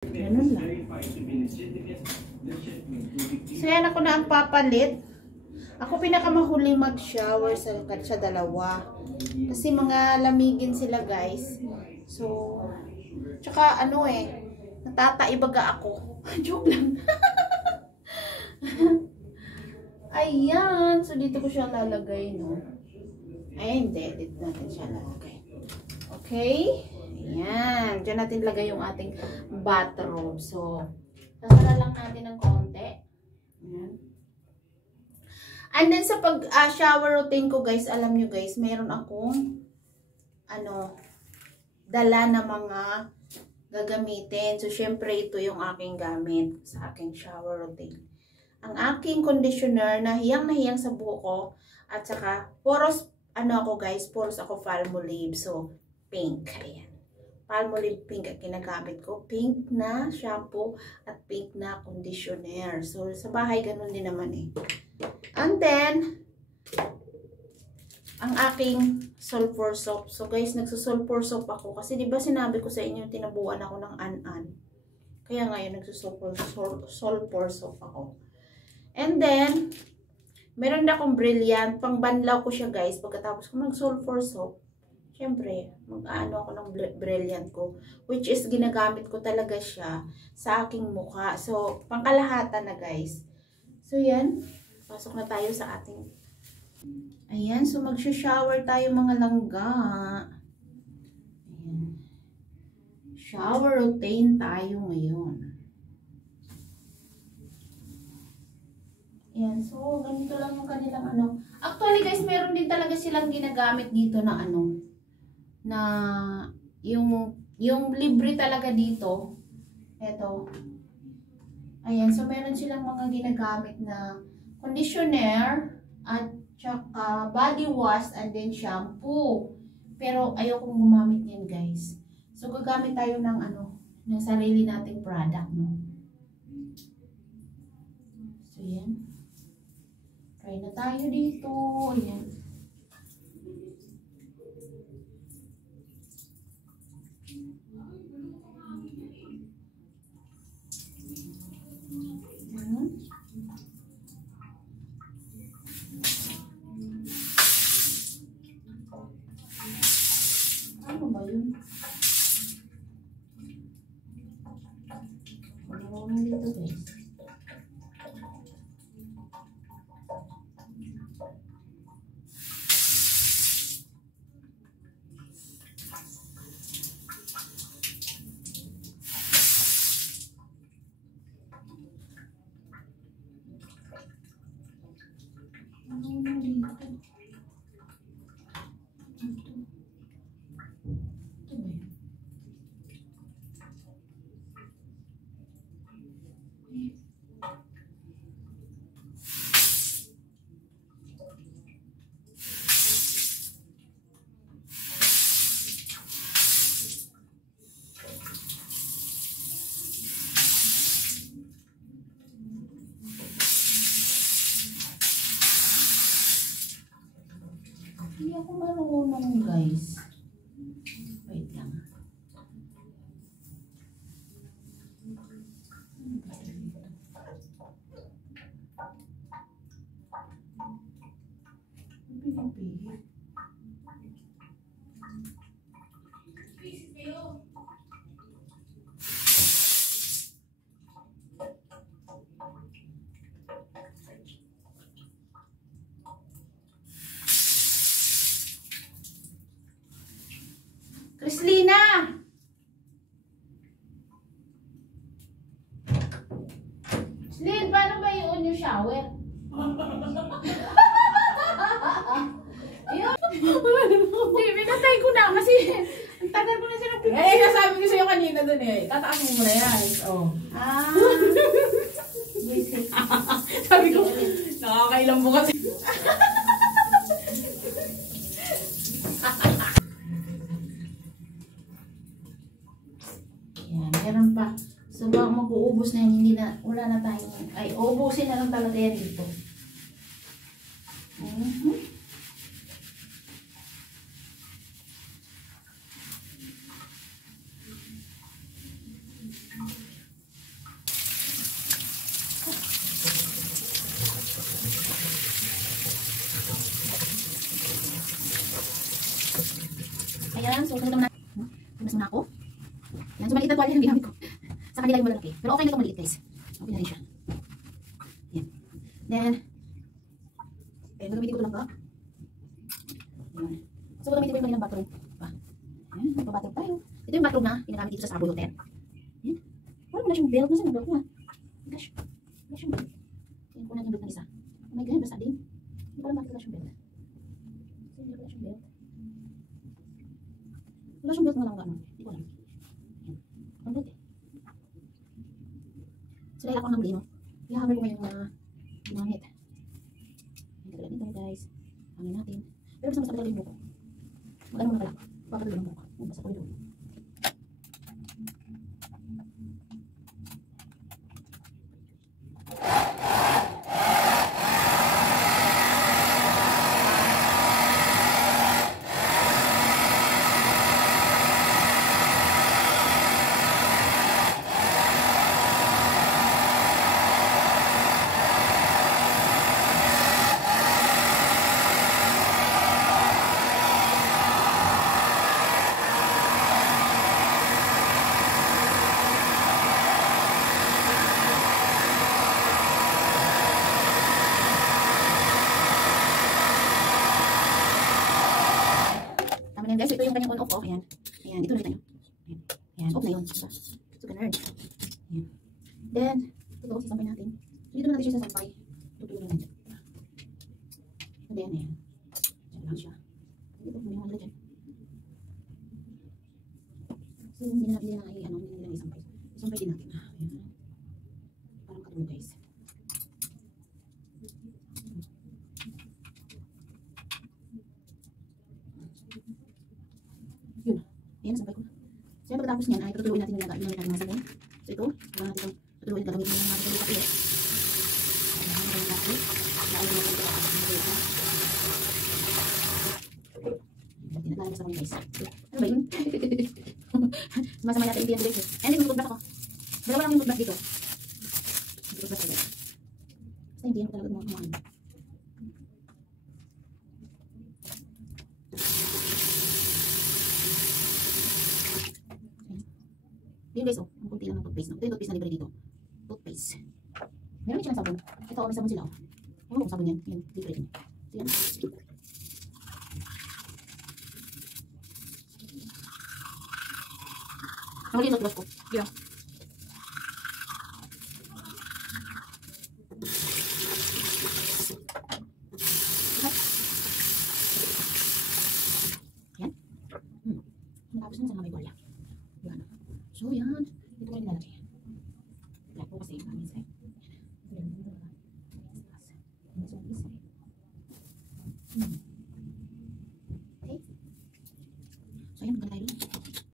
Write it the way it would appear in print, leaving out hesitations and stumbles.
Ganun lang. So yan, ako na ang papalit. Ako pinakamahuling mag-shower sa dalawa. Kasi mga lamigin sila guys. So, tsaka ano natataibaga ako. Joke lang. Ayan. So, dito ko siya lalagay, no? Ay, hindi. Dito natin siya lalagay. Okay? Ayan. Diyan natin lagay yung ating bathrobe. So, sasara lang natin ng konti. Ayan. And then, sa pag-shower routine ko, guys, alam nyo, guys, meron akong, dala na mga gagamitin. So, syempre, ito yung aking gamit sa aking shower routine. Ang aking conditioner na hiyang sa buhok ko. At saka, poros ako Palmolive. So, pink. Ayan. Palmolive pink ang ginagamit ko. Pink na shampoo at pink na conditioner. So, sa bahay, ganun din naman eh. And then, ang aking sulfur soap. So, guys, nagsusulfur soap ako. Kasi, di ba sinabi ko sa inyo, tinabuan ako ng an-an. Kaya ngayon, nagsusulfur soap ako. And then, meron na akong brilliant. Pangbanlaw ko siya, guys. Pagkatapos ko mag-sulfur soap, syempre, mag-ano ako ng brilliant ko. Which is, ginagamit ko talaga siya sa aking mukha. So, pangkalahatan na, guys. So, yan. Pasok na tayo sa ating... Ayan. So, mag-shower tayo mga langga. Ayan. Shower routine tayo ngayon. Ayan. So, ganito lang yung kanilang Actually, guys, meron din talaga silang ginagamit dito na na yung libre talaga dito. Ito. Ayan. So, meron silang mga ginagamit na conditioner at tsaka body wash and then shampoo. Pero, ayokong gumamit yan, guys. So, gagamit tayo ng ng sarili nating product, no? So, yan. Try na tayo dito. Ayan. Ano ba yun? Ano dito, guys? Hindi ako marunong, guys. Wait lang. Pinipihit. Crislina! Crislin, paano ba i-on yung shower? Ayun. Hindi, pinatay ko na kasi ang tagal ko na siya ng pinatay. Nasabi ko sa'yo kanina dun tataas mo muna yan. Oh. Sabi ko, nakakailang mo kasi. Yan, meron pa. So, mag-uubos na yan, wala na tayong, ay, uubusin na lang talaga yan dito. So, sunod naman natin. Tumas muna ako. Yan. So, maliit na tuwalya yung ginamit ko. Sa kanila yung malaki. Pero okay na itong maliit, guys. Okay na rin siya. Yan. Then, gagamitin ko ito lang ka. Yan. So, gagamitin ko yung kanilang bathroom. Yan. Magpa-bathroom tayo. Ito yung bathroom na ginagamit dito sa Sabo Hotel. Yan. Wala mo na siyang belt. Nasaan yung belt ko, ha? Gosh. Wala siyang belt. Yan. Kunan yung belt ng isa. Oh my God, basta din. Hindi ko alam bakit wala siyang belt. Hindi ko wala siyang belt. Wala siyang belt na lang ba? Hindi ko alam. Yan. Ang belt eh. So, dahil ako ang nahuli, no? Ihahammer ko ngayon na ginamit. Yan, katulad nito, guys. Hangin natin. Pero basta masakit yung buko. Mag-ano mo na pala. Papatuloy ng buko. Basta ko ito. Ayan guys, ito yung kanyang on-off. Oh, ayan. Ayan, ito nakita nyo. Ayan. Ayan, off na yun. Diba? So, ganun. Ayan. Then, ito, sasampay natin. So, dito na natin siya sasampay. Tutulong natin. And then, ayan. Diyan lang siya. Dito, may mga dyan. So, hindi na isampay. Isampay din natin. Ayan. Parang katulog guys. Yun. Ayan, nasampay ko. So, pagkatapos niyan, ay tutuluin natin yung ginamit natin mga sabon. So, ito, kung natin itong tutuluin, gagamitin yung natin yung kapit. Ayan, gagawin natin. Lalo natin ito ako. Tinatlalabas ako yun, guys. Ano ba yun? Masama natin yung guys. Ayan, yung toothbrush ako. Dalawa lang yung toothbrush dito. Yung toothbrush ko, guys. Basta hindi yan ko talaga mga kumain. Yun guys, oh, ang kunti lang ng toothpaste. No? Ito yung toothpaste na libre dito. Toothpaste. Meron siya ng sabon. Ito, may sabon sila. Oh. Ewan ko kung sabon yan. Yun, libre din. So yan. Nahuli yung toothbrush ko. Yeah. Yan. Natapos na sa mga may bolya. Yan. So, yan. Ito ko rin nilalagay. Black po kasi yung namin sa'yo. Ito rin. Ito rin.